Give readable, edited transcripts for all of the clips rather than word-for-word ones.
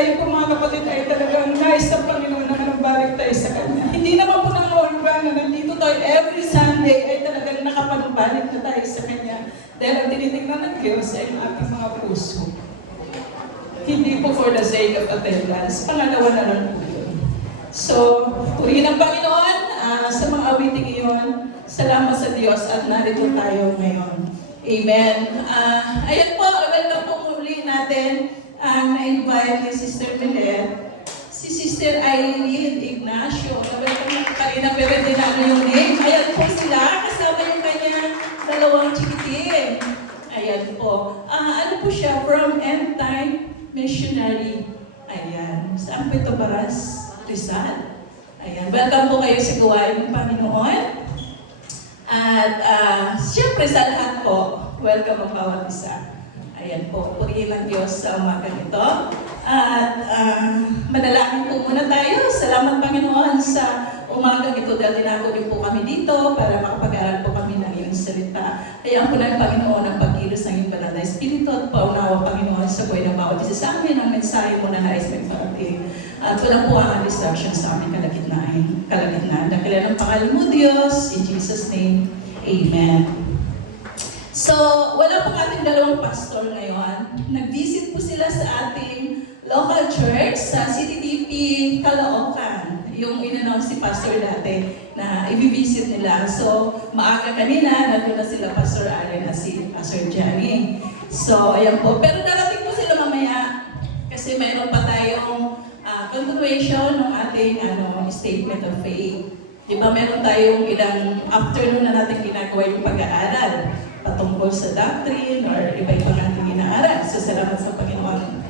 tayo po mga kapatid ay talagang nais ng Panginoon na manubalik tayo sa Kanya. Hindi naman po nangangulugan na nandito tayo every Sunday ay talagang nakapanubalik na tayo sa Kanya. Dahil ang tinitignan ng Diyos ay ang ating mga puso. Hindi po for the sake of attendance. Pangalawa na lang po yun. So, purihin ang Panginoon sa mga awiting iyon. Salamat sa Diyos at narito tayo ngayon. Amen. Ayan po, welcome po muli natin ang na-invite ni Sister Milet. Si Sister Eileen Ignacio. Welcome na kanina pero hindi namin yung name. Ayan po sila. Kasama yung kanya dalawang chikitin. Ayan po. Ano po siya? From End Time Missionary. Ayan. Saan po ito, Baras? Rizal. Ayan. Welcome po kayo sa gawain ng Panginoon. At siyempre sa lahat po, welcome ang bawat isa. Ayan po, purihin ng Diyos sa umagang ito. At manalangin po muna tayo. Salamat Panginoon sa umagang ito dahil tinago din po kami dito para makapag-aral po kami ng iyong salita. Hayaan po ng Panginoon ang pagkilos ng iyong banal na Espiritu at paunawa Panginoon sa buhay ng bawat isa sa amin ang mensahe mo na nais may parating. At wala po ang distraction sa aming kalagitnaan. Dakilan ang pangalan mo Diyos, in Jesus' name, Amen. So, wala pong ating dalawang pastor ngayon. Nag-visit po sila sa ating local church sa CTTP Caloocan. Yung in-announce si pastor dati na i-visit nila. So, maaga kanina, nandun na sila Pastor Allen at si Pastor Johnny. So, ayan po. Pero darating po sila mamaya kasi mayroon pa tayong continuation ng ating statement of faith. Diba, meron tayong ilang afternoon na natin ginagawa yung pag-aaral patungkol sa doctrine or iba-ibang ating inaaral. So, salamat sa Panginoon.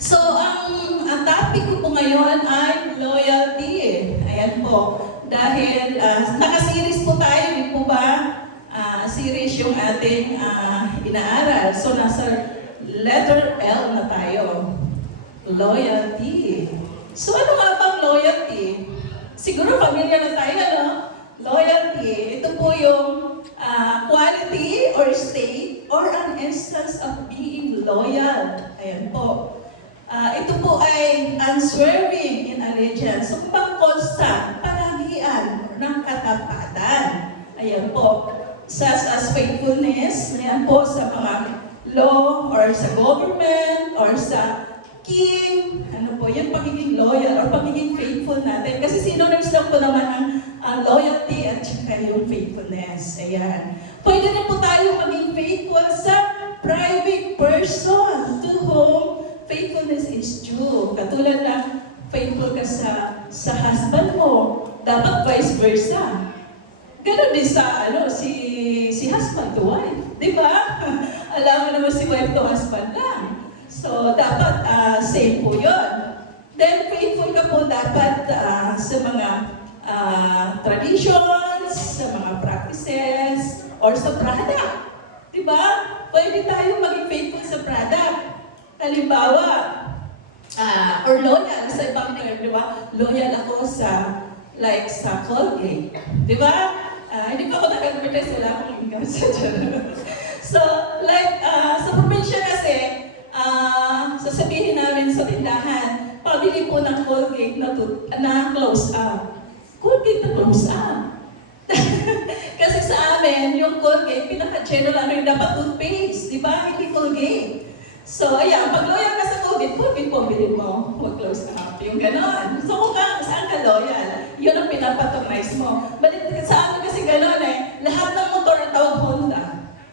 So, ang topic ko po ngayon ay loyalty. Ayan po. Dahil naka-series po tayo, di po ba? Series yung ating inaaral. So, nasa letter L na tayo. Loyalty. So, ano nga bang loyalty? Siguro familiar na tayo, no? Loyalty. Ito po yung quality or state or an instance of being loyal. Ayan po. Ito po ay unswerving in allegiance. So, kung constant, palagian ng katapatan. Ayan po. Such as faithfulness, ayan po sa mga law or sa government or sa king, ano po, yung pagiging loyal or pagiging faithful natin. Kasi synonyms lang po naman ang loyalty at saka yung faithfulness. Ayan. Pwede rin po tayo maging faithful sa private person to whom faithfulness is due. Katulad ng faithful ka sa husband mo, dapat vice versa. Ganon din sa si husband to wife. Di ba? Alam mo naman si wife to husband lang. So, dapat same po yun. Then, faithful ka po dapat sa mga traditions, sa mga practices, or sa product. Diba? Pwede tayo maging faithful sa product. Halimbawa, or loyal sa ibang term, diba? Loyal ako sa Colgate. Diba? Hindi pa ako nag-advertise, wala akong income sa dyan. So, sa probinsya kasi, sasabihin namin sa tindahan, pabili po ng Colgate na close up. Colgate na close up. Kasi sa amin, yung Colgate, pinaka-general yung dapat toothpaste, di ba? Hindi Colgate. So, ayan, pag loyal ka sa Colgate po bilhin mo, mag-close up. Yung ganon. So, kung saan ka loyal, yun ang pinapatronize mo. Balik sa amin kasi ganon lahat ng motor na tawag Honda.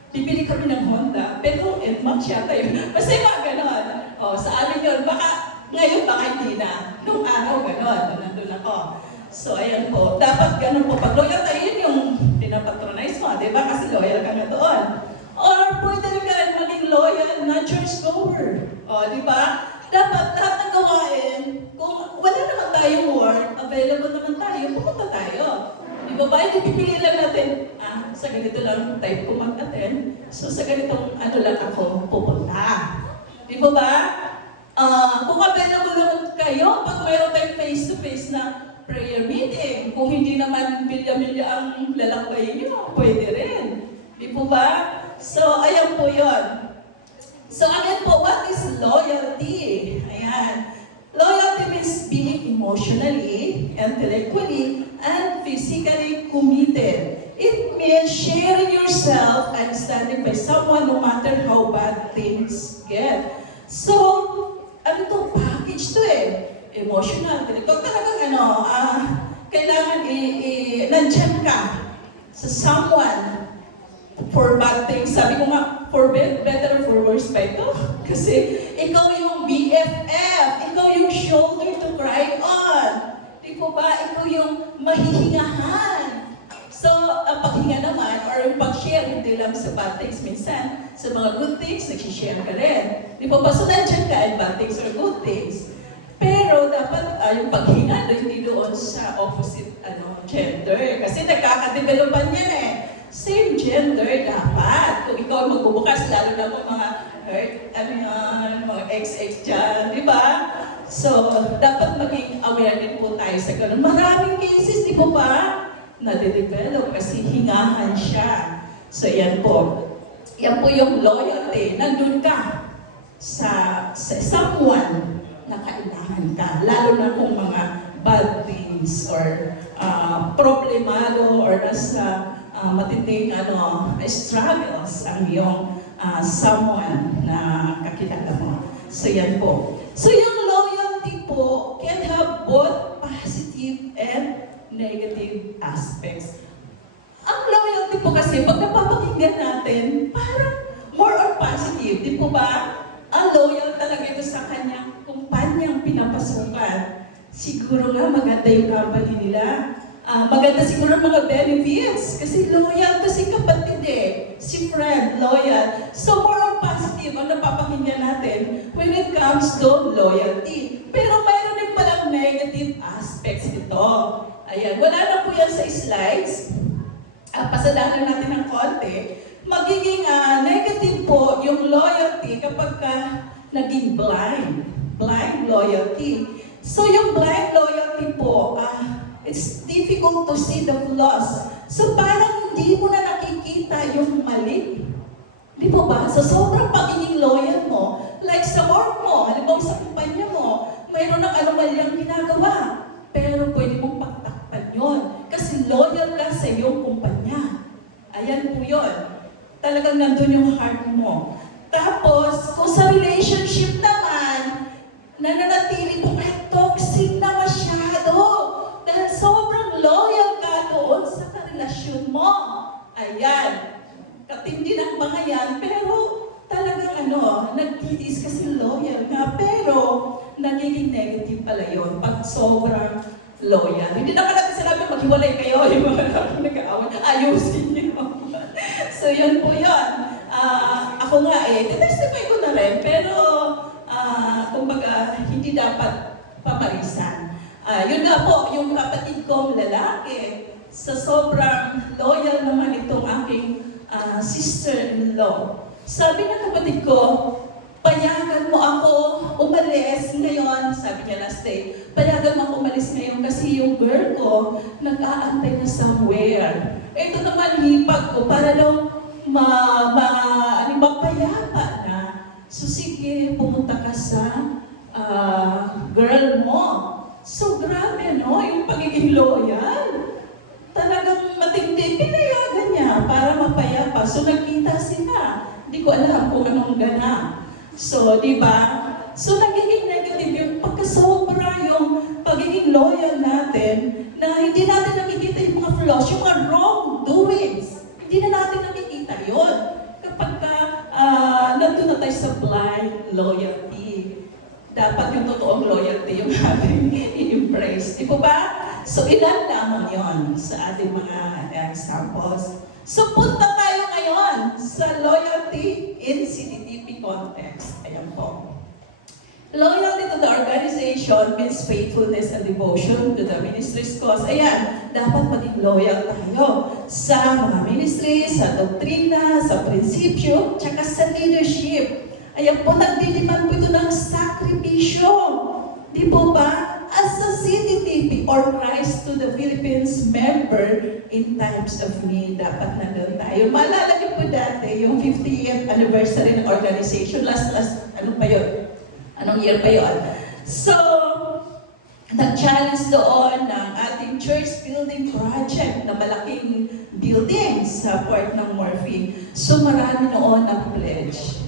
Bibili kami ng Honda, pero NMAX yata yun. Basta yung mga ganon. Sa amin yun, ngayon baka hindi na. Nung araw ganon, nandun ako. So, ayan po. Dapat ganon po. Pag loyal tayo, yun yung pinapatronize mo, di ba? Kasi loyal ka nga doon. Or pwede rin ka rin maging loyal na churchgoer. Di ba? Dapat lahat ng gawain, kung wala naman tayong work, available naman tayo, pumunta tayo. Di ba ba? Ipipili lang natin, sa ganito lang type ko mag-attend. So sa ganitong lang ako pupunta. Di ba ba? Kung available naman kayo, pag mayroon tayong face-to-face na prayer meeting, kung hindi naman milya-milya ang lalakbayin nyo, pwede rin. Di ba ba? So, ayan po yun. So, again po, what is loyalty? Ayan. Ayan. Loyalty means being emotionally, intellectually, and physically committed. It means sharing yourself and standing by someone no matter how bad things get. So, ano to? Package to eh. Emotional, intellectual, talagang kailangan nandyan ka sa someone for bad things. Sabi ko nga, for better or for worse ba ito? Kasi ikaw yung BFF, ikaw yung shoulder to cry on. Di po ba? Ikaw yung mahihingahan. So, ang paghinga naman, or yung pag-share, hindi lang sa bad things minsan, sa mga good things, nag-share ka rin. Di po ba? So, nandyan ka in bad things or good things. Pero dapat yung paghinga, hindi doon sa opposite gender. Kasi nagkakadevelopan yan eh. Same gender dapat. Kung ikaw magbubukas, lalo na po mga mga XX dyan, di ba? So, dapat maging aware din po tayo sa ganun. Maraming cases, di po ba? Nade-develop kasi hingahan siya. So, yan po. Yan po yung loyalty. Nandun ka sa someone na kailangan ka. Lalo na kung mga bad things or problemado or nasa matinding struggles ang iyong someone na kakilala mo. So yan po. So yung loyalty po can have both positive and negative aspects. Ang loyalty po kasi, pag napapakinggan natin, parang more on positive. Di po ba? Ang loyal talaga ito sa kanyang kumpanyang pinapasukan. Siguro nga maganda yung company nila. Maganda siguro mga benefits. Kasi loyal to si kapatid eh. Si friend, loyal. So more on positive ang napapakinggan natin when it comes to loyalty. Pero mayroon din palang negative aspects ito. Ayan, wala na po yan sa slides. Pasadahan natin ng konti. Magiging negative po yung loyalty kapag naging blind. Blind loyalty. So yung blind loyalty po, it's difficult to see the flaws. So parang hindi mo na nakikita yung mali. Di po ba? So sobrang pagiging loyal mo, like sa work mo, halimbawa sa kumpanya mo, mayroon ng anomalyang ginagawa. Pero pwede mong pagtakpan yun. Kasi loyal ka sa iyong kumpanya. Ayan po yun. Talagang nandun yung heart mo. Tapos, kung sa relationship naman, nananatili po kahit toxic na masyado. Dahil sobrang loyal ka doon sa karelasyon mo. Ayan. Katindi ng mga yan, pero talagang nagtitiis kasi loyal nga. Pero, nagiging negative pala yun pag sobrang loyal. Hindi naman natin sinabi maghiwalay kayo, yung mga nag-aaway, ayusin niyo. So, yun po yun. Ako nga testify ko na rin, pero kumbaga, hindi dapat pamarisan. Yun nga po, yung kapatid kong lalaki, sa sobrang loyal naman itong aking sister-in-law. Sabi ng kapatid ko, payagan mo ako umalis ngayon, sabi niya last day, payagan mo ako umalis ngayon kasi yung girl ko nag-aantay na somewhere. Ito naman hipag ko para daw mapayapa na. So sige, pumunta ka sa girl mo. So grabe yung pagiging loyal. Talagang matindi, pinayagan niya para mapayapa. So nagkita sila. Hindi ko alam kung anong ganap. So, di ba? So, nagiging negative yung pagkasobra yung pagiging loyal natin na hindi natin nakikita yung mga flaws, yung mga wrongdoings. Hindi na natin nakikita yun. Kapag nandun na tayo sa blind loyalty, dapat yung totoong loyalty yung ating i-embrace. Di po ba? So, ilan lamang yun sa ating mga examples. So, punta tayo ngayon sa loyalty in CTTP context. Ayan po. Loyalty to the organization means faithfulness and devotion to the ministry's cause. Ayan, dapat maging loyal tayo sa mga ministry, sa doktrina, sa prinsipyo, tsaka sa leadership. Ayan po, nagdiliman po ito ng sakripisyo. Di po ba? As a CTTP or Christ to the Philippines member in times of need, dapat nandun tayo. Maalala niyo po dati, yung 50th anniversary ng organization, last, ano pa yun? Anong year pa yun? So, nag-challenge doon ng ating church building project na malaking building sa Port ng Morphine. So marami noon nag-pledge.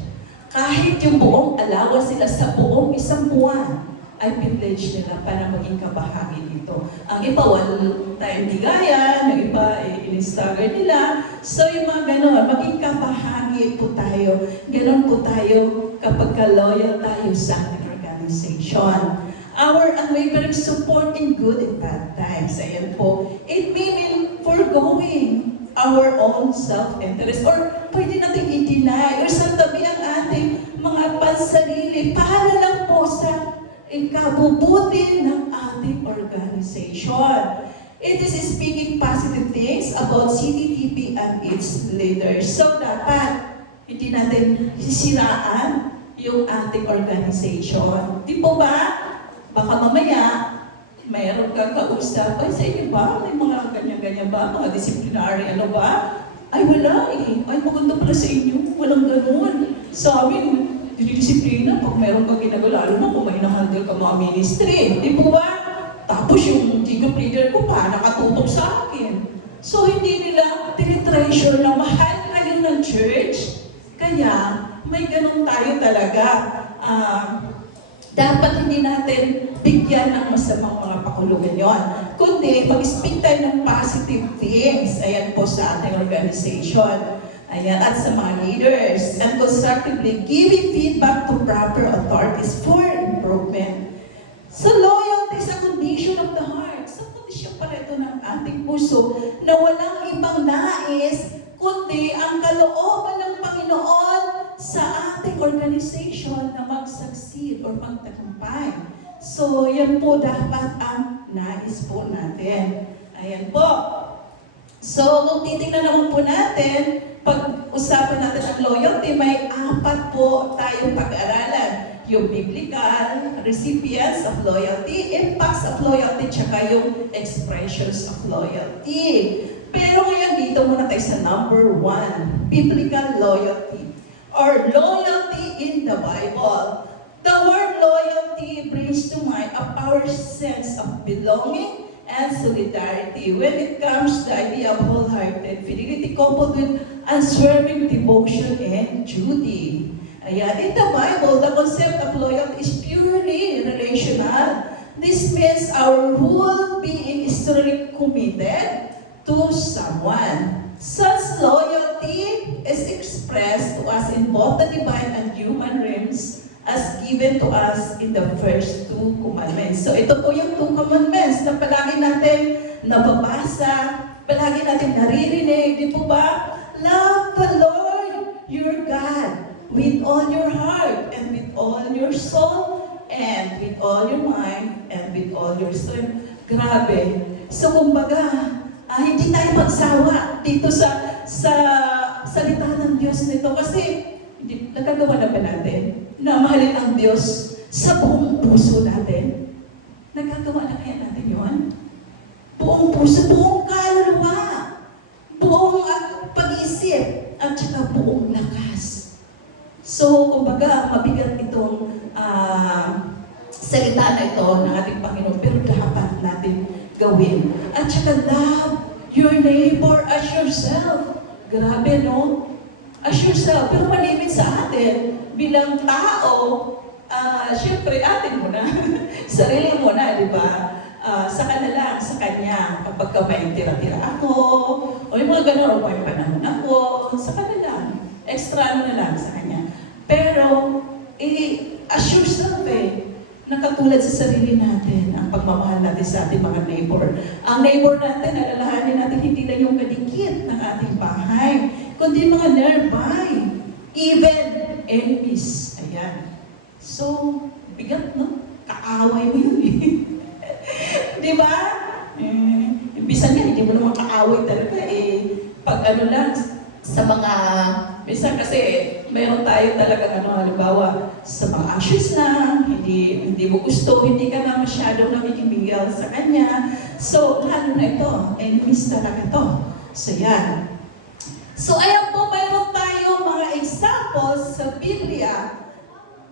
Kahit yung buong allowance sila sa buong isang buwan ay pledge nila para maging kabahagi dito. Ang iba, one time bigayan, yung iba, in-stagger nila. So yung mga ganon, maging kabahagi po tayo. Ganon po tayo kapag ka-loyal tayo sa ating organization. Our unwavering support in good and bad times. Ayan po. It may mean foregoing our own self-interest. Or pwede natin i-deny or santabi ang ating mga pansarili para lang po sa ikabubuti ng ating organization. It is speaking positive things about CTTP and its leaders. So dapat hindi natin sisiraan yung ating organization. Di po ba? Baka mamaya, mayroon kang kausap, ay sa inyo ba? May mga ganyan-ganyan ba? Mga disciplinary ano ba? Ay wala eh. Ay maganda pala sa inyo. Walang ganun. Sa amin, dinidisiplina pag mayroon kang ginagawa, lalo na kung may nahandle ka mga ministry. Di po ba? Tapos yung group leader ko pa, nakatutok sa akin. So hindi nila tinitreasure na mahal kayo ng church. Kaya may ganun tayo talaga. Dapat hindi natin bigyan ng masamang mga pakulugan yon. Kundi, mag-speak tayo ng positive things. Ayan po sa ating organization. Ayan, at sa mga leaders. And constructively giving feedback to proper authorities for improvement. So, loyalty is a condition of the heart. Sa kondisyon pala ito ng ating puso na walang ibang nais, kundi ang kalooban ng Panginoon sa ating organization na mag-succeed or magtagumpay. So, yan po dapat ang nais po natin. Ayan po. So, kung titignan naman po natin, pag-usapan natin ang loyalty, may 4 po tayong pag-aralan. Yung biblical, recipients of loyalty, impacts of loyalty, tsaka yung expressions of loyalty. Pero ngayon dito muna tayo sa number 1, biblical loyalty or loyalty in the Bible. The word loyalty brings to mind a powerful sense of belonging and solidarity when it comes to the idea of wholehearted fidelity coupled with unswerving devotion and duty. Ayan, in the Bible, the concept of loyalty is purely relational. This means our whole being is truly committed to someone. Such loyalty is expressed to us in both the divine and human realms as given to us in the first 2 commandments. So ito po yung 2 commandments na palagi natin nababasa, palagi natin naririnig, di po ba? Love the Lord your God with all your heart and with all your soul and with all your mind and with all your strength. Grabe. So kumbaga, hindi tayo magsawa dito sa salita ng Diyos nito kasi nagagawa na ba natin na mahalin ang Diyos sa buong puso natin? Nagagawa na kaya natin yun? Buong puso, buong kaluluwa, buong pag-isip, at saka buong lakas. So, kumbaga, mabigat itong salita na ito ng ating Panginoon, pero dapat natin gawin. At saka love your neighbor as yourself. Grabe, no? As yourself. Pero malimit sa atin, bilang tao, syempre atin muna. Sarili mo na, di ba? Sa kanila, sa kanya. Kapag ka may tira-tira ako, o yung mga gano'n, o may panahon ako, sa kanila. Extra ano na lang sa kanya. Pero, as yourself na katulad sa sarili natin, ang pagmamahal natin sa ating mga neighbor. Ang neighbor natin, alalahanin natin hindi lang yung kadikit ng ating bahay, kundi mga nearby, even enemies. Ayan. So, bigat, no? Kaaway mo yun eh. Di ba? Bisan yan, hindi mo naman kaaway talaga eh. Pag ano lang, sa mga, minsan kasi mayroon tayo talaga halimbawa, sa mga ashes lang, hindi mo gusto, hindi ka na masyadong nakikibigyan sa kanya. So, lalo na ito, enemies talaga to. So, yan. So, ayan po, mayroon tayo mga examples sa Biblia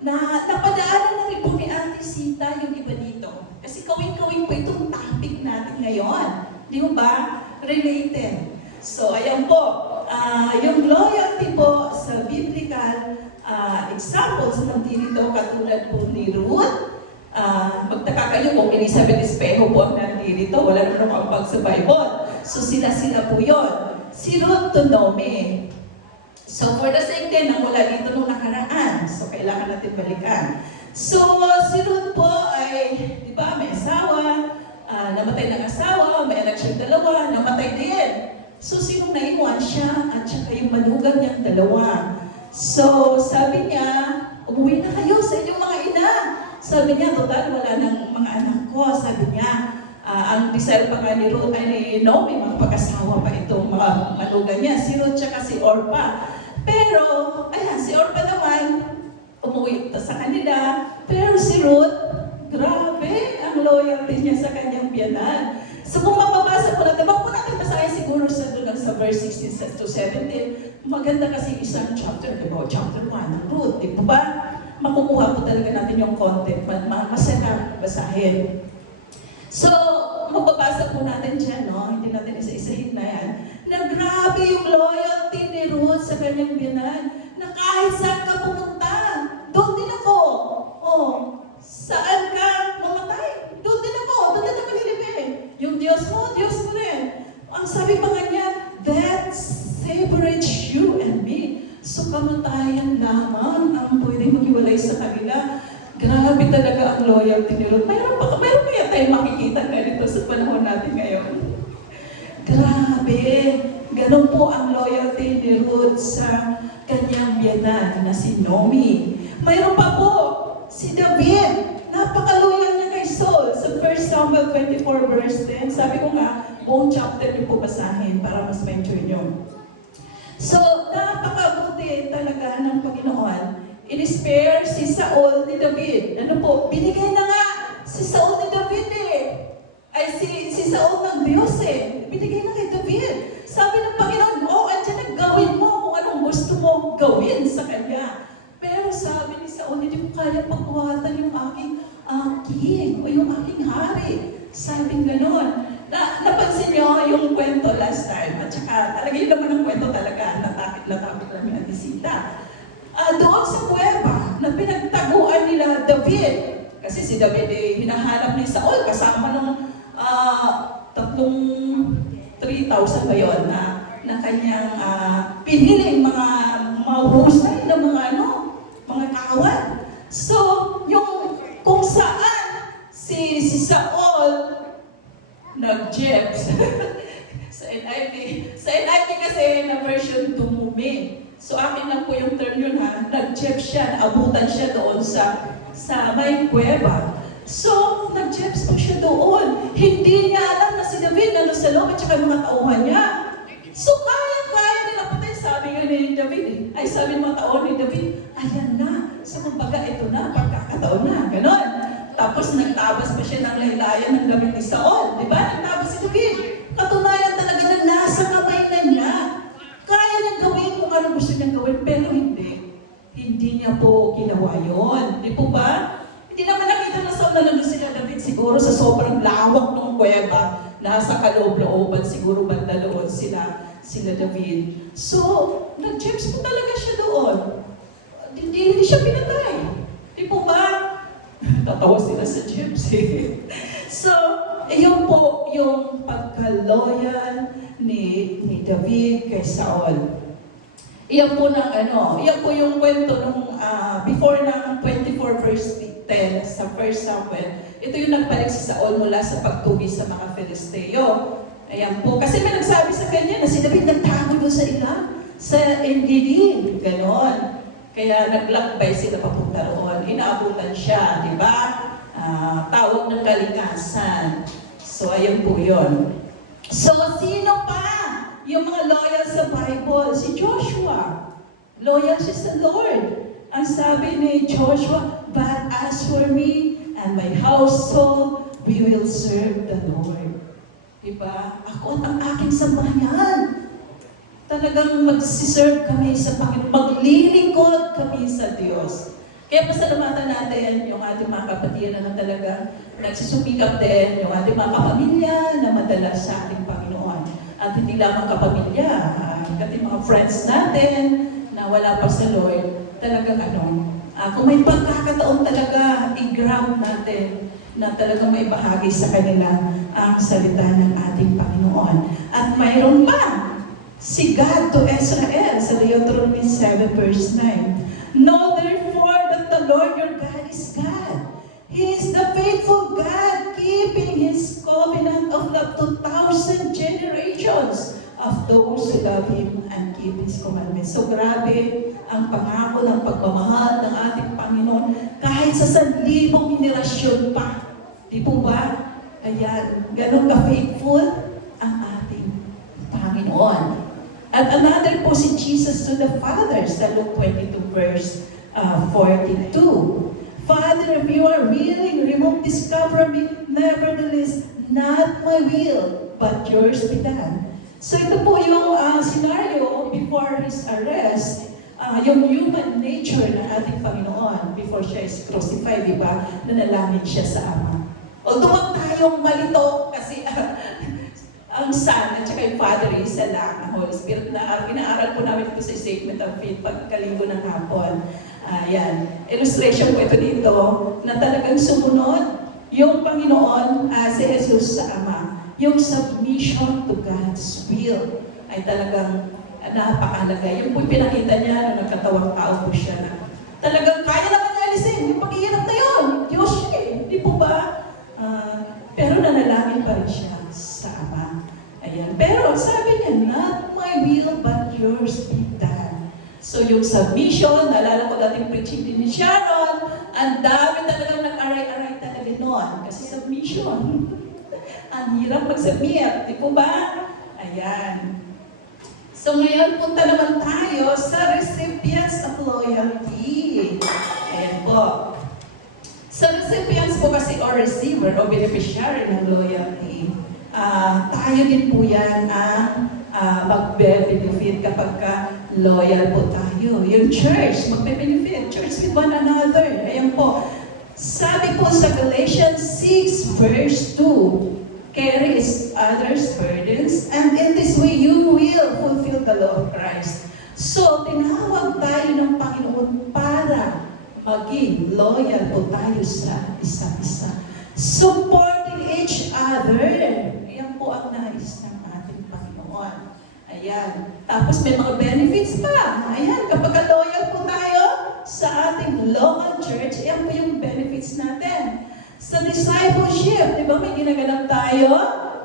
na napadaanan na rin po ni Ate Sita yung iba dito. Kasi kawing-kawing po itong topic natin ngayon. Di ba? Related. So, ayan po. Yung loyalty po sa biblical examples nandito katulad po ni Ruth. Magtaka kayo kung Elizabeth Espejo po ang nandito. Wala naman ang pag sa Bible. So, sila-sila po yun. Si Ruth to Noemi. So, for the sake din, namula dito nung nakaraan. So, kailangan natin balikan. So, si Ruth po ay, di ba, may asawa, namatay ng asawa, may anak siyang dalawa, namatay din. So, sinong naiwan siya at saka yung manugang niyang dalawa. So, sabi niya, umuwi na kayo sa inyong mga ina. Sabi niya, total, wala ng mga anak ko. Sabi niya, ang desire pa nga ni Ruth ay ni Naomi, mga pag-asawa pa itong mga manugang niya, si Ruth tsaka si Orpah. Pero, ayan, si Orpah naman, umuwi sa kanila. Pero si Ruth, grabe ang loyalty niya sa kanyang biyanan. So kung mapapasa po natin, wag po natin basahin siguro sa verse 16 to 17. Maganda kasi isang chapter, di ba? Chapter 1 ng Ruth, di ba? Makukuha po talaga natin yung content, masarap basahin. So, mababasa po natin dyan, no? Hindi natin isa-isahin na yan. Na grabe yung loyalty ni Ruth sa kanyang biyanan. Na kahit saan ka pumunta, doon din ako. Oh, saan ka mamatay? Doon din ako. Doon din ako nilipin. Yung Diyos mo rin. Ang sabi pa nga niya, that separates you and me. So, kamatayan lamang ang pwedeng maghiwalay sa kanila. Grabe talaga ang loyalty ni Ruth. Mayroon kaya tayong makikita ganito sa panahon natin ngayon. Grabe. Ganon po ang loyalty ni Ruth sa kanyang biyanan na si Naomi. Mayroon pa po si David. Napaka-loyal niya kay Saul. Sa 1 Samuel 24 verse 10, sabi ko nga, buong chapter niyo po basahin para mas ma-enjoy niyo. So, napakabuti talaga ng Panginoon. In-spare si Saul ni David. Ano po? Binigay na nga si Saul ni David Ay, si Saul ng Diyos Binigay na kay David. Sabi ng Panginoon, andyan gawin mo kung anong gusto mo gawin sa kanya. Pero sabi ni Saul, hindi ko kaya pagkuhatan yung aking king o yung aking hari. Sabi gano'n. Napansin niyo yung kwento last time. At saka, talaga yun naman ang kwento talaga. Natakot lang yung Antisita. Doon sa kuweba na pinagtaguan nila David. Kasi si David hinahanap ni Saul kasama ng 3,000 ba yun na kanyang piniling mga mahusay na mga kawan. So, yung kung saan si Saul nag-jebs. Sa NIV kasi na version dumumi. So akin lang po yung term yun nag-jeps siya, naabutan siya doon sa may kuweba. So, nag-jeps po siya doon. Hindi niya alam na si David nalo sa loob at saka mga tauhan niya. So, kaya nila patay. Sabi nga ni David sabi ng mga tauhan ni David, ayan na. So, kumbaga, ito na, pagkakataon na. Ganon. Tapos, nagtabas pa siya ng laylayan ng damit ni Saul. Diba? Nagtabas si David. Katunayan talaga na nasa kamay na niya. Kaya niyang gawin kung ano gusto niyang gawin, pero hindi. Hindi niya po ginawa yun. Di po ba? Hindi naman nakita na Saul na nandun sila David siguro sa sobrang lawak ng kuweba. Nasa kaloob-looban siguro banda doon sila David. So, nag-jeps po talaga siya doon. Hindi siya pinatay. Di po ba? Tatawa sila sa jeps So, yun po yung pagka-loyal ni David kay Saul. Iyan po yung kwento nung before ng 24 verse 10 sa 1 Samuel. Ito yung nagbalik si Saul mula sa pagtugi sa mga Filisteo. Ayan po. Kasi may nagsabi sa kanya na si David nagtago doon sa Engedi. Ganon. Kaya naglakbay sila papunta roon. Inaabutan siya, di ba? Tawag ng kalikasan. So, ayun po yun. So, sino pa yung mga loyal sa Bible? Si Joshua. Loyal siya sa Lord. Ang sabi ni Joshua, but as for me and my household, we will serve the Lord. Diba? Ako at ang aking sambahayan. Talagang magsiserve kami sa Panginoon. Maglilingkod kami sa Diyos. Kaya pasalamatan natin yung ating mga kapatid na talaga nagsusumikap din, yung ating mga kapamilya na madalas sa ating Panginoon. At hindi lamang kapamilya, ating mga friends natin na wala pa sa Lord, talagang kung may pagkakataon talaga, i-grab natin na talagang may bahagi sa kanila ang salita ng ating Panginoon. At mayroon pa, si God to Israel sa Deuteronomy 7 verse 9. Know therefore that the Lord your God is God. He is the faithful God, keeping His covenant of love to 1,000 generations of those who love Him and keep His commandments. So grabe ang pangako ng pagmamahal ng ating Panginoon kahit sa 1,000 henerasyon pa. Di po ba? Ayan, ganun ka-faithful ang ating Panginoon. At another po si Jesus to the Father sa Luke 22 verse 42. Father, if you are willing, remove this cup from me. Nevertheless, not my will, but yours be done. So ito po yung scenario before His arrest, yung human nature ng ating Panginoon before siya is crucified, di ba? Nanalangin siya sa Ama. Although wag tayong malito kasi ang Son at saka yung Father isa lang, ang Holy Spirit na inaaral po namin ito sa Statement of Faith pagkalinggo ng hapon. Yan. Illustration po ito dito na talagang sumunod yung Panginoon si Jesus sa Ama. Yung submission to God's will ay talagang napakahalaga. Yung po pinakita niya nung nagkatawang tao po siya na talagang kaya naman niya alisin. Yung paghihirap na yun, Diyos siya eh. Hindi po ba? Pero nanalangin pa rin siya sa Ama. Ayan. Pero sabi niya, not my will but yours be done. So yung submission, naalala ko dating preaching din ni Sharon, ang dami talagang nag-aray-aray talaga noon. Kasi submission. Ang hirap mag-submit, di po ba? Ayan. So ngayon, punta naman tayo sa recipients of loyalty. Ayan po. Sa recipients po kasi o receiver o beneficiary ng loyalty, tayo din po yan ang magbe-benefit kapag loyal po tayo. Yung church, magbe-benefit. Church with one another. Ayan po. Sabi po sa Galatians 6 verse 2, carry others' burdens, and in this way you will fulfill the law of Christ. So, tinawag tayo ng Panginoon para maging loyal po tayo sa isa't isa. Supporting each other. Yan po ang nais ng ating Panginoon. Ayan. Tapos may mga benefits pa. Ayan, kapag loyal po tayo sa ating local church, yan po yung benefits natin. Sa discipleship, di ba may ginaganap tayo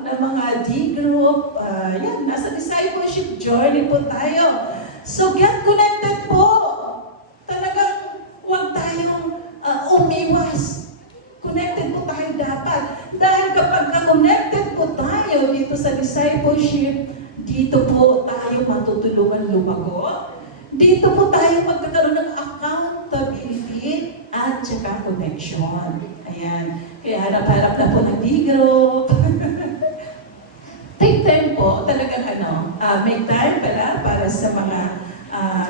ng mga D-group. Yan, nasa discipleship journey po tayo. So get connected po. Talagang huwag tayong umiwas. Connected po tayo dapat. Dahil kapag connected po tayo dito sa discipleship, dito po tayo matutulungan lumago. Dito po tayo magkakaroon ng accountability at saka connection. Ayan. Kaya harap-harap na po ng D-group. Take time po, talagang make time pala para sa mga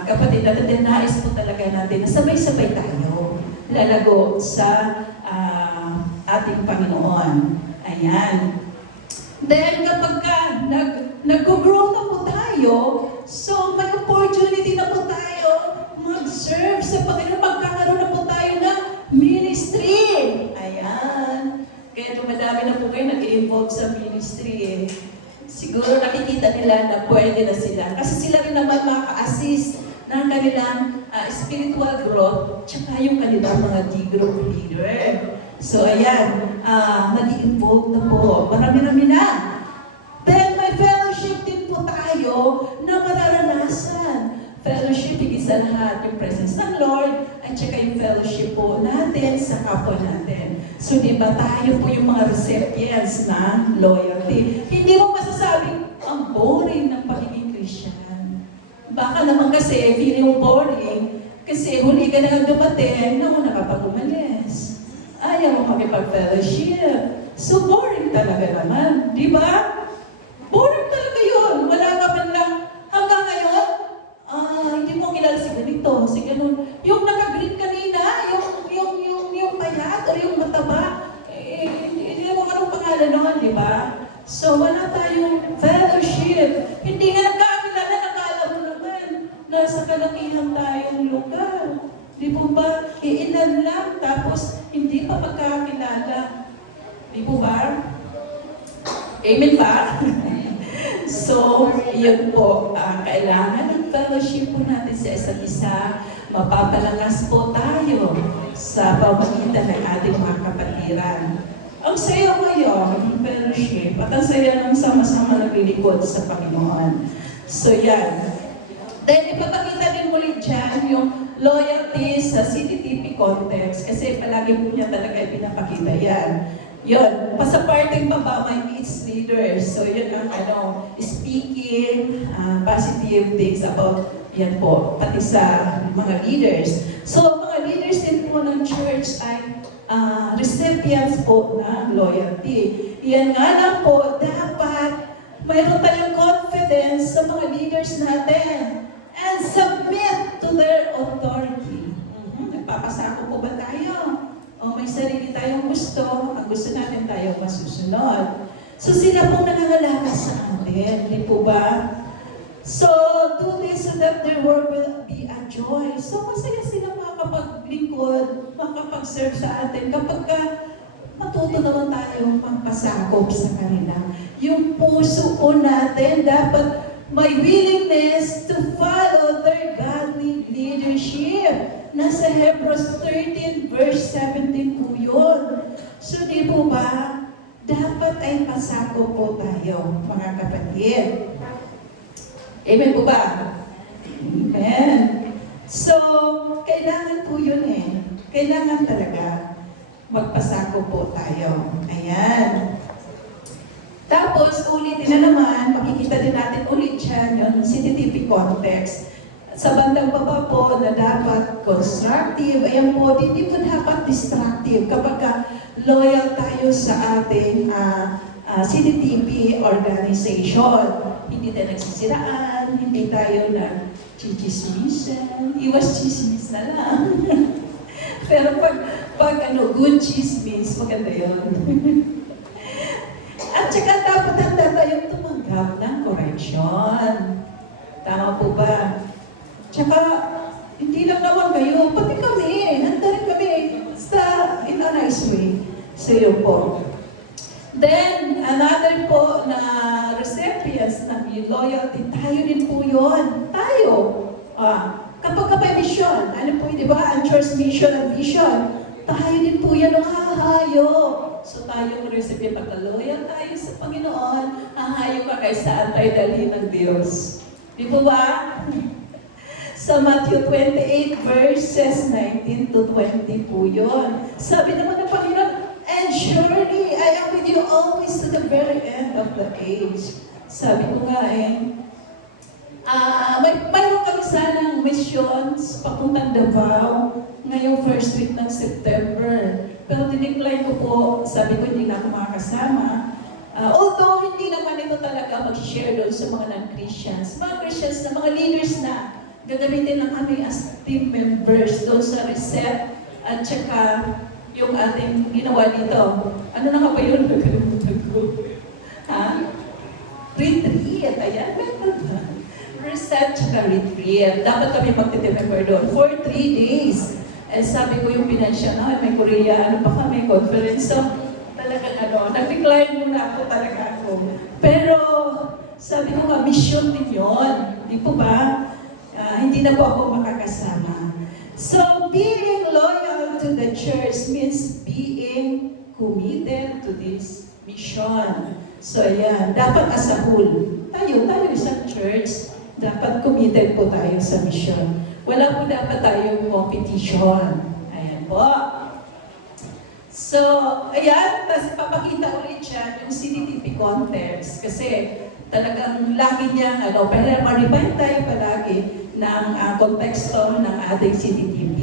kapatid natin. Nais po talaga natin na sabay-sabay tayo lalago sa ating Panginoon. Ayan. Then kapag nag-grow na po tayo, so may opportunity na po tayo mag-serve sa Panginoon. Magkakaroon na po tayo ng ministry. Ayan. Kaya dumadami na po kayo nag-involve sa ministry eh. Siguro nakikita nila na pwede na sila. Kasi sila rin naman maka-assist ng kanilang spiritual growth tsaka yung kanilang mga D-group leader. So ayan, nag-involve na po. Marami-rami na. Then may fellowship din po tayo na mararanasan. Fellowship, higit sa lahat, yung presence ng Lord, at saka yung fellowship po natin sa kapwa natin. So, di ba tayo po yung mga recipients ng loyalty. Hindi mo masasabing, ang boring ng pagiging Christian. Baka naman kasi, feeling mo boring, kasi huli ka na dumating, nauna ka pa umalis. Ayaw mo makipag-fellowship. So, boring talaga naman. Di ba? Boring talaga yun. Wala ka man lang, hanggang ngayon, hindi mo kilala si ganito, si ganun. Yung naka-green kanina, So wala tayong fellowship. Hindi nga nagkakilala, nakala mo naman, nasa kalakihan tayong lugar. Di po ba, iilan lang, tapos hindi pa magkakilala. Di po ba? Amen ba? So, yun po, kailangan ng fellowship po natin sa isa't isa. Mapapalakas po tayo sa pamagitan ng ating mga kapatiran. Ang saya ngayon, fellowship, at ang saya ng sama-sama naglilingkod sa Panginoon. So yan. Then ipapakita din muli dyan yung loyalty sa CTTP context kasi palagi po niya talaga ipinapakita yan. Yun, pasaparting pa may its leaders. So yun ang speaking positive things about yan po, pati sa mga leaders. So mga leaders din po ng church ay recipients po ng loyalty. Yan nga lang po, dapat mayroon tayong confidence sa mga leaders natin and submit to their authority. Nagpapasako po ba tayo? O may sarili tayong gusto, ang gusto natin tayo masusunod. So sila pong nangangalaga sa atin, di po ba? So do this so that their work will be a joy. So masaya sila makapaglingkod, makapag-serve sa atin kapag matuto naman tayong magpasakop sa kanila. Yung puso po natin dapat may willingness to follow their godly leadership. Nasa Hebrews 13 verse 17 po yun. So di po ba, dapat ay pasakop po tayo, mga kapatid. Amen po ba? Amen. So, kailangan po yun eh. Kailangan talaga magpasako po tayo. Ayan. Tapos, ulitin na naman, makikita din natin ulit dyan yung CTTP context. Sa bandang baba po na dapat constructive, ayan po, hindi po dapat destructive kapag loyal tayo sa ating CTTP organization. Hindi tayo nagsisiraan, hindi tayo nag-chismisan, iwas chismis na lang. Pero pag good chismis, maganda yun. At saka dapat handa tayong tumanggap ng correction. Tama po ba? Tsaka, hindi lang naman kayo, pati kami, handa rin kami in a nice way. So yun po. Then, another po na recipients ng loyalty, tayo din po yun. Tayo. Kapag may mission, ano po, di ba, ang church mission and vision, tayo din po yan ang hahayo. So tayong recipient, pagka-loyal tayo sa Panginoon, hahayo ka kay sa antay-dali ng Diyos. Di po ba? Sa Matthew 28 verses 19 to 20 po yun. Sabi naman ng Panginoon, and surely I am with you always to the very end of the age. Sabi ko nga mayroon kami sanang missions papuntang Davao ngayong first week ng September. Pero dinecline ko po, sabi ko hindi na ako makakasama. Although hindi naman ito talaga mag-share doon sa mga non-Christians. Mga Christians na, mga leaders na, gagamitin lang kami as team members doon sa reset at saka yung ating ginawa dito. Ano na nga ba yun? Retreat. Ayan, meron ba? Reset at retreat. Dapat kami magtitimember doon for 3 days. Eh sabi ko yung financial na, may Korea, ano pa kami, conference. So, talagang nag-decline muna ako talaga ako. Pero, sabi ko nga, mission din yun. Di po ba? Hindi na po ako makakasama. So, being loyal to the church means being committed to this mission. So, ayan, dapat as a whole. Tayo isang church, dapat committed po tayo sa mission. Wala po dapat tayong competition. Ayan po. So, ayan, tapos papakita ulit siya yung CTTP context. Kasi talagang lagi niya, pero ma-remind tayo palagi ng konteksto ng ating CTTP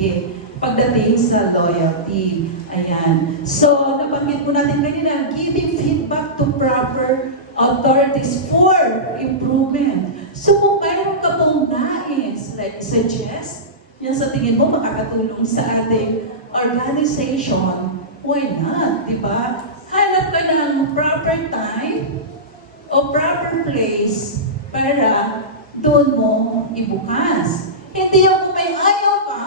pagdating sa loyalty. Ayan. So, nabanggit po natin kanina, giving feedback to proper authorities for improvement. So, kung mayroon ka pong nais, like suggest, yan sa tingin mo makakatulong sa ating organization, why not? Diba? hanap ka ng proper time o proper place para doon mo ibukas. Hindi yung kung may ayaw ka,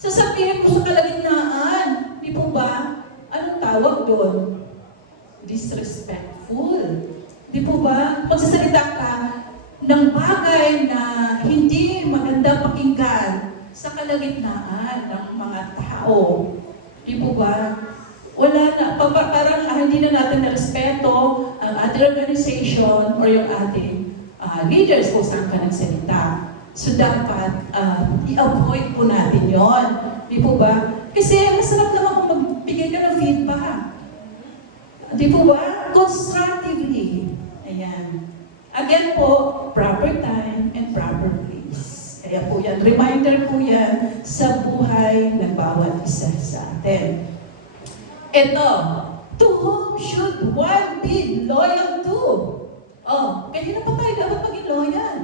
sasabihin mo sa kalagitnaan. Di po ba? Anong tawag doon? Disrespectful. Di po ba? Pagsasalita ka ng bagay na hindi maganda pakinggan sa kalagitnaan ng mga tao. Di po ba? Wala na, parang hindi na natin na-respeto ang ating organization or yung ating leaders kung saan ka nagsalita. So dapat i-avoid po natin yon. Di po ba? Kasi masarap naman kung magbigay ka ng feedback. Di po ba? Constructively. Ayan. Again po, proper time and proper place. Kaya po yan, reminder po yan sa buhay ng bawat isa sa atin. Ito, to whom should one be loyal to? Kanina pa tayo dapat maging loyal.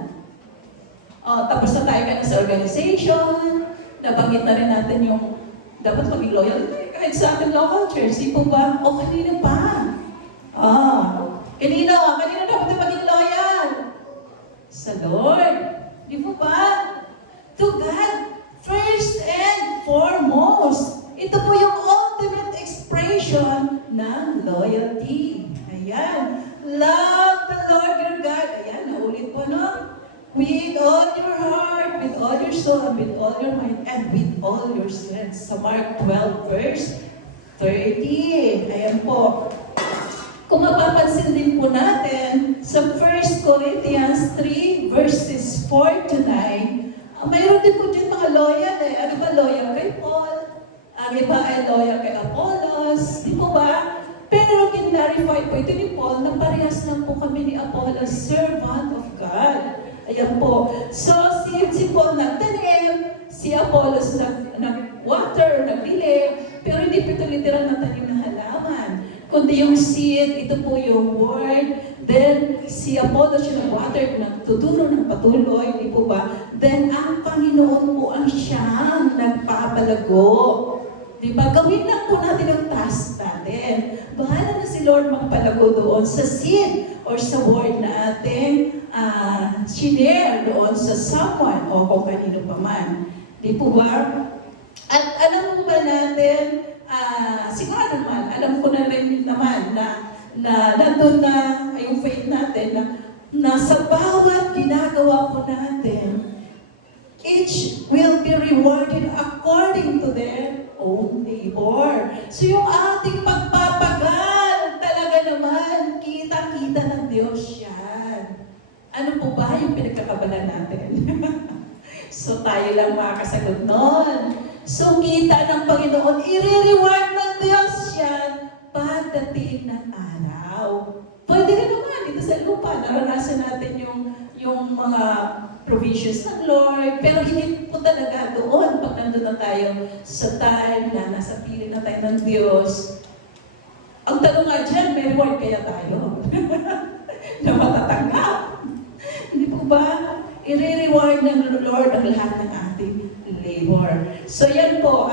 Tapos na tayo sa organization, nabanggit na rin natin yung dapat maging loyal. Kahit sa ating local church, di po ba? Kanina pa. Kanina dapat maging loyal. Sa Lord. Di po ba? To God, first and foremost. Ito po yung ultimate expression ng loyalty. Ayan. Love the Lord your God. Ayan, naulit po, no? With all your heart, with all your soul, and with all your mind, and with all your strength. Sa Mark 12, verse 30. Ayan po. Kung mapapansin din po natin, sa 1 Corinthians 3, verses 4 to 9, mayroon din po dyan mga loyal eh. Ano ba loyal kay Paul? Ang iba ay loyal kay Apollos. Di po ba? Pero kinarify po ito ni Paul na parehas lang po kami ni Apollos, servant of God. Ayan po. So, si Paul nagtanim, si Apollos nag-water, nagdilig, pero hindi po ito literal na tanim na halaman. Kundi yung seed, ito po yung word. Then, si Apollos yung nag-water, nagtuturo ng patuloy, di po ba? Then, ang Panginoon po ang siyang nagpapalago. Di ba? Gawin lang po natin yung task natin. Bahala na si Lord magpalago doon sa seed or sa word na ating share doon sa someone o kung kanino pa man. Di po ba? At alam mo ba natin, siguro naman, alam ko na rin naman na nandun na yung faith natin na sa bawat ginagawa po natin, each will be rewarded according to their own labor. So yung ating pagpapagal, talaga naman, kita-kita ng Diyos yan. Ano po ba yung pinagkakabalan natin? So tayo lang makakasagot nun. So kita ng Panginoon, i-reward ng Diyos yan pagdating ng araw. Pwede rin naman dito sa lupa, naranasan natin yung mga provisions ng Lord, pero hindi po talaga doon pag nandun na tayo sa time na nasa piling na tayo ng Diyos. Ang tanong nga dyan, may reward kaya tayo? Na matatanggap. Hindi po ba? I-reward ng Lord ang lahat ng ating labor. So yan po,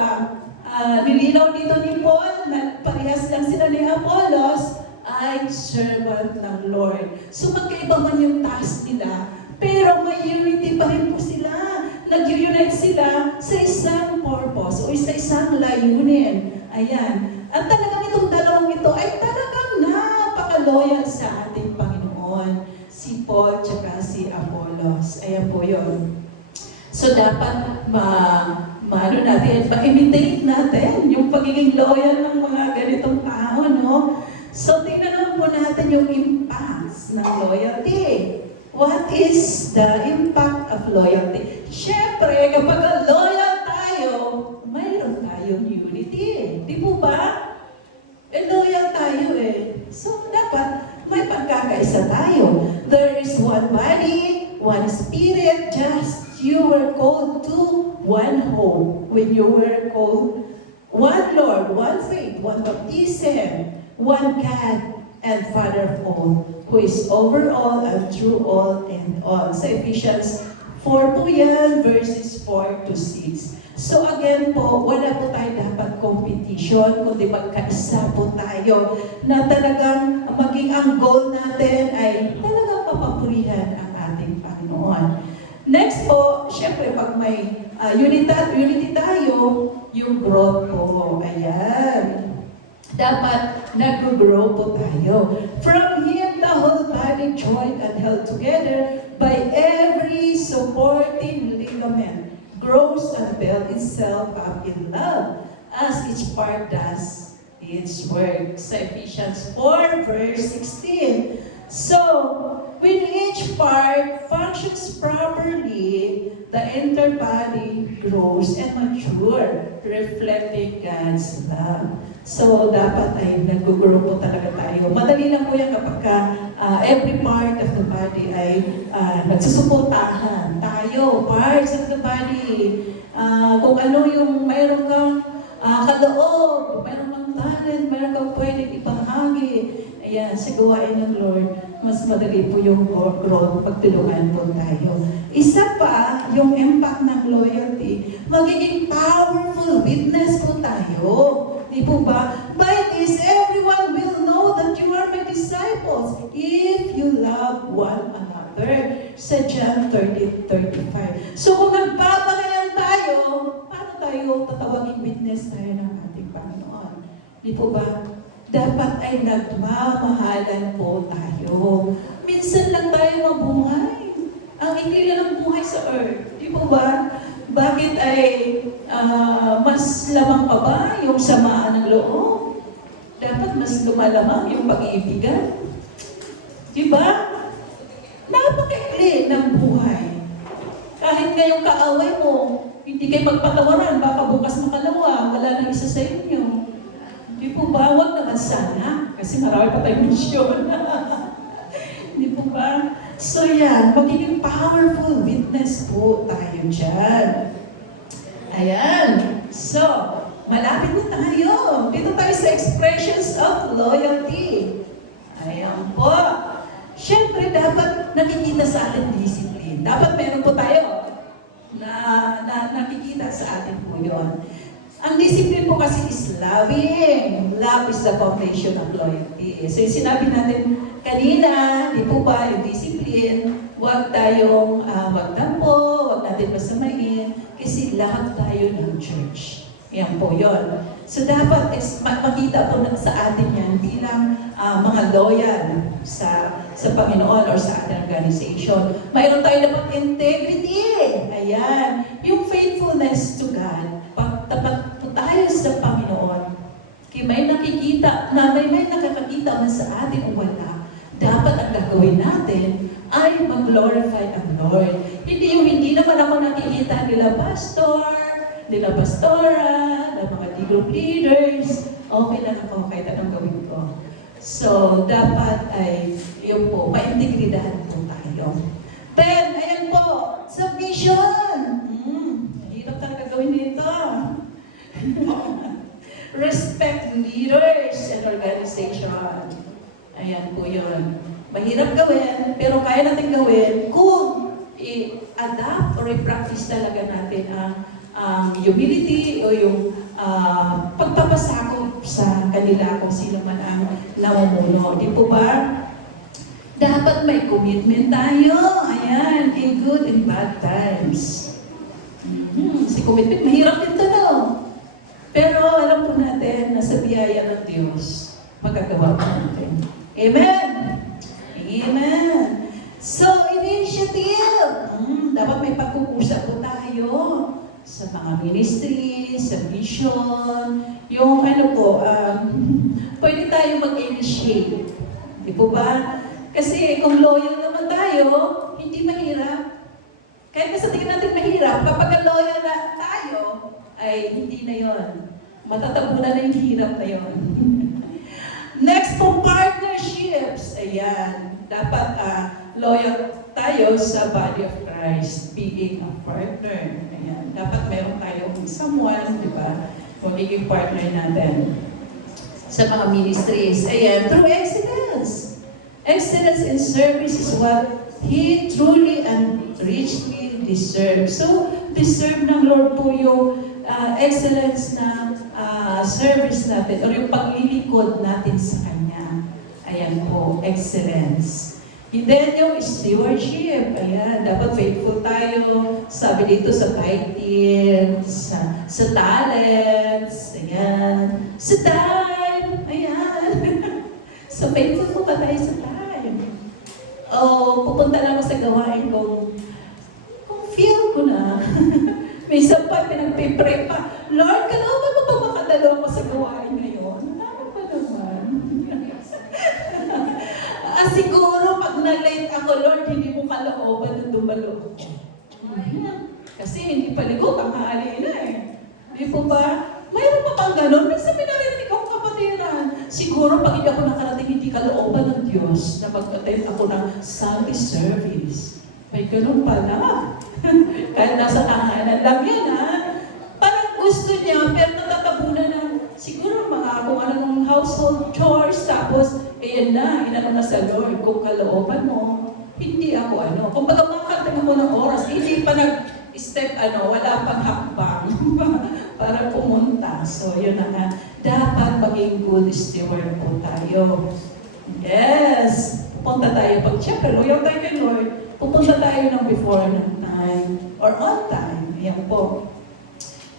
nilinaw dito ni Paul na parehas lang sila ni Apollos ay servant ng Lord. So magkaiba man yung task nila, pero may unity pa rin po sila. Nag-unite sila sa isang purpose o sa isang layunin. Ayan. At talagang itong dalawang ito ay talagang napaka-loyal sa ating Panginoon. Si Paul at si Apollos. Ayan po yun. So dapat ma-imitate natin yung pagiging loyal ng mga ganitong tao, no? So tingnan naman po natin yung impacts ng loyalty. What is the impact of loyalty? Siyempre, kapag loyal tayo, mayroon tayong unity. Di po ba? Loyal tayo eh. So, dapat may pagkakaisa tayo. There is one body, one spirit, just you were called to one hope. When you were called one Lord, one faith, one baptism, one God, and Father of all, who is over all and through all and all. Sa Ephesians 4 po yan, verses 4 to 6. So again po, wala po tayo dapat competition, kundi magkaisa po tayo tayo na talagang maging ang goal natin ay talagang mapapurihan ang ating Panginoon. Next po, syempre pag may unity tayo, yung growth po. Ayan. Dapat nag-grow po tayo. From Him, the whole body joined and held together by every supporting ligament grows and builds itself up in love as each part does its work. Sa Ephesians 4 verse 16. So, when each part functions properly, the entire body grows and mature, reflecting God's love. So, dapat ay nag-grow po talaga tayo. Madali lang po yan kapag every part of the body ay nagsusuportahan. Tayo, parts of the body. Kung ano yung mayroon kang kaloob, mayroon kang talent, mayroon kang pwedeng ibahagi. Ayan, sa gawain ng Lord, mas madali po yung growth pagtulungan po tayo. Isa pa, yung impact ng loyalty, magiging powerful witness po tayo. Di po ba? By this, everyone will know that you are my disciples if you love one another. Sa John 30:35. So kung nagbabalayan tayo, paano tayo tatawaging witness tayo ng ating Panginoon? Di po ba? Dapat ay nagmamahalan po tayo. Minsan lang tayo mabuhay. Ang ikli lang ng buhay sa earth. Di po ba? Bakit ay mas lamang pa ba yung samaan ng loob? Dapat mas lumalamang yung pag-iibigan. Di ba? Napakaikli ng buhay. Kahit ngayong kaaway mo, hindi kayo magpatawaran, baka bukas makalawa, wala nang isa sa inyo. Di po ba? Huwag naman sana. Kasi marami pa tayong misyon. Di po ba? So yan, magiging powerful witness po tayo dyan. Ayan. So, malapit na tayo. Dito tayo sa expressions of loyalty. Ayan po. Siyempre, dapat nakikita sa atin discipline. Dapat meron po tayo na nakikita sa atin po yun. Ang discipline po kasi is loving. Love is the foundation of loyalty. So yung sinabi natin kanina, di po ba, yung discipline, huwag tayong magtampo, huwag natin masamain, kasi lahat tayo ng church. Yan po yun. So dapat makita po sa atin yan bilang mga loyal sa Panginoon or sa ating organization. Mayroon tayo dapat integrity. Ayan. Yung faithfulness to God. Tapat po tayo sa Panginoon. Kaya may nakikita, may nakakakita man sa atin o wala, dapat ang gagawin natin ay mag-glorify ang Lord. Hindi naman ako nakikita nila pastor, nila pastora, ng mga group leaders. Okay lang ako kahit anong gawin ko. So, dapat ay, yun po, maintegridahan po tayo. Then, ayan po, submission. Hirap talaga gawin nito. Respect leaders and organization. Ayan po yun. Mahirap gawin, pero kaya natin gawin kung i-adapt or i-practice talaga natin ang humility o yung pagpapasakop sa kanila kung sino man ang namumuno. Di po ba? Dapat may commitment tayo. Ayan, in good and bad times. Si commitment, mahirap din ito, no? Pero alam po natin na sa biyaya ng Diyos, magagawa po natin. Amen? Amen. So, initiative. Dapat may pag-uusap po tayo sa mga ministry, sa mission, yung ano po, pwede tayo mag-initiate. Di po ba? Kasi kung loyal naman tayo, hindi mahirap. Kahit na sa tingin natin mahirap, kapag loyal na tayo, ay hindi na yon. Matatabunan na yung hirap na yon. Next po, partnerships. Ayan. Dapat loyal tayo sa body of Christ, being a partner. Ayan. Dapat meron tayong someone, di ba? Magiging partner natin sa mga ministries. Ayan. Through excellence. Excellence in service is what He truly and richly deserves. So, deserve ng Lord po yung excellence na service natin or yung paglilingkod natin sa Kanya. Ayan po, excellence. And then yung stewardship, ayan, dapat faithful tayo. Sabi dito sa title, sa talents, ayan, sa time, ayan. So faithful po ba tayo sa time? O pupunta lang ako sa gawain kung feel ko na. Minsan pa, pinagpipray pa, Lord, kalooban mo ba makadalo ako sa gawain ngayon? Ano ba naman? Siguro pag na-late ako, Lord, hindi mo kalooban na dumalo. Kasi hindi paligo, tanghali na eh. Di po ba? Mayroon pa bang ganun? Minsan may narinig akong kapatiran. Siguro pag hindi ako nakarating, hindi kalooban ng Diyos na mag-attend ako ng Sunday service. May ganun pala. Kahit nasa tahanan lang yan, ha? Parang gusto niya, pero natatabunan ng siguro mga kung anong household chores, tapos, ayan na, inano na sa Lord, kung kalooban mo, hindi ako ano. Kung baga makakarating mo ng oras, hindi pa nag-step, wala pang hakbang para pumunta. So, yun na nga. Dapat maging good steward po tayo. Yes! Pupunta tayo pag, syempre, loyal tayo kay Lord, pupunta tayo ng before ng time or on time. Ayan po.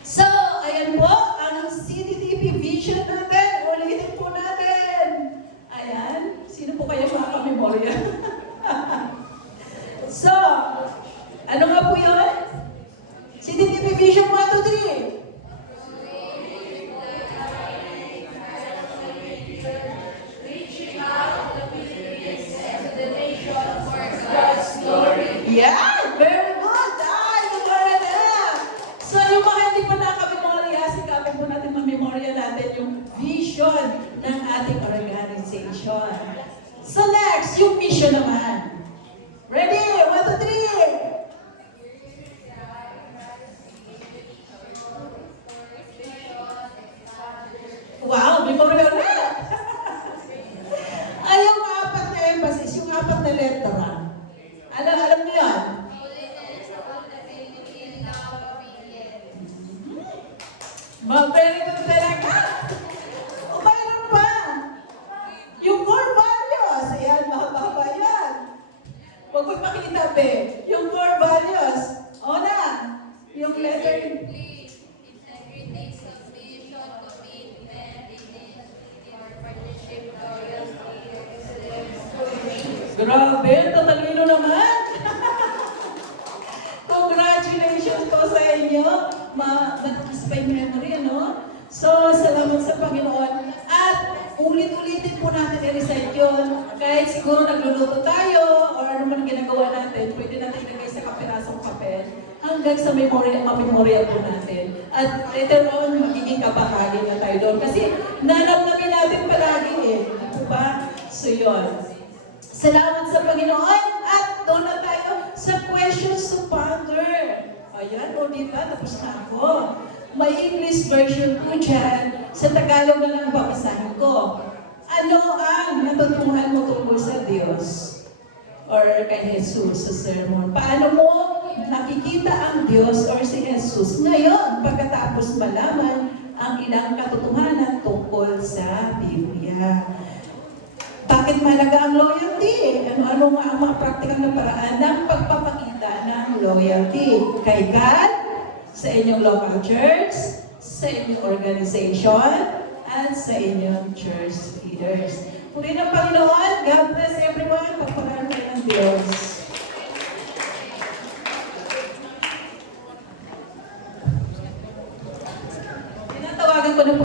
So, ayan po, ang CDTV vision natin. Ulitin po natin. Ayan. Sino po kayo makaka-memorya? So, ano nga po yun? CDTV vision 1, 2, 3. Yeah! Very good! Ay, memorya na! So, yung mga hindi pa naka-memorya, sikapin po natin ma-memorya natin yung vision ng ating organization. So, next, yung mission naman. Ready? 1, 2, 3! Wow! Memorya na! Ay, yung apat na emphasis, yung apat na letra. Alam niyo yan? Very good talaga. O mayroon pa. Yung core values. Ayan, mahaba yan. Huwag mo pakita, be. Yung core values. O na. Yung letter. Integrity, submission, commitment, identity, or partnership, loyalty, excellence. Grabe, tatalino naman. Congratulations po sa inyo. Matakas pa yung memory, ano? So, salamat sa Panginoon. At ulit-ulitin po natin i-recite yun. Kahit siguro nagluluto tayo or ano man ginagawa natin, pwede natin ilagay sa kapirasong papel hanggang sa memorya po natin. At later on, magiging kabahagi na tayo doon. Kasi nanamnamin natin palagi eh. Di ba? So, yun. Salamat sa Panginoon at doon na tayo sa questions to ponder. Ayan, o diba? Tapos na ako. May English version po dyan. Sa Tagalog na lang babasahin ko. Ano ang natutuhan mo tungkol sa Diyos? Or kay Jesus sa sermon? Paano mo nakikita ang Diyos or si Jesus ngayon pagkatapos malaman ang ilang katotohanan tungkol sa Biblia? Bakit mahalaga ang loyalty? Ano nga ang mga praktikal na paraan ng pagpapakita ng loyalty? Kay God, sa inyong local church, sa inyong organization, at sa inyong church leaders. Puri ng Panginoon, God bless everyone. Pagpalaan kayo ng Diyos. Tinatawagan ko na po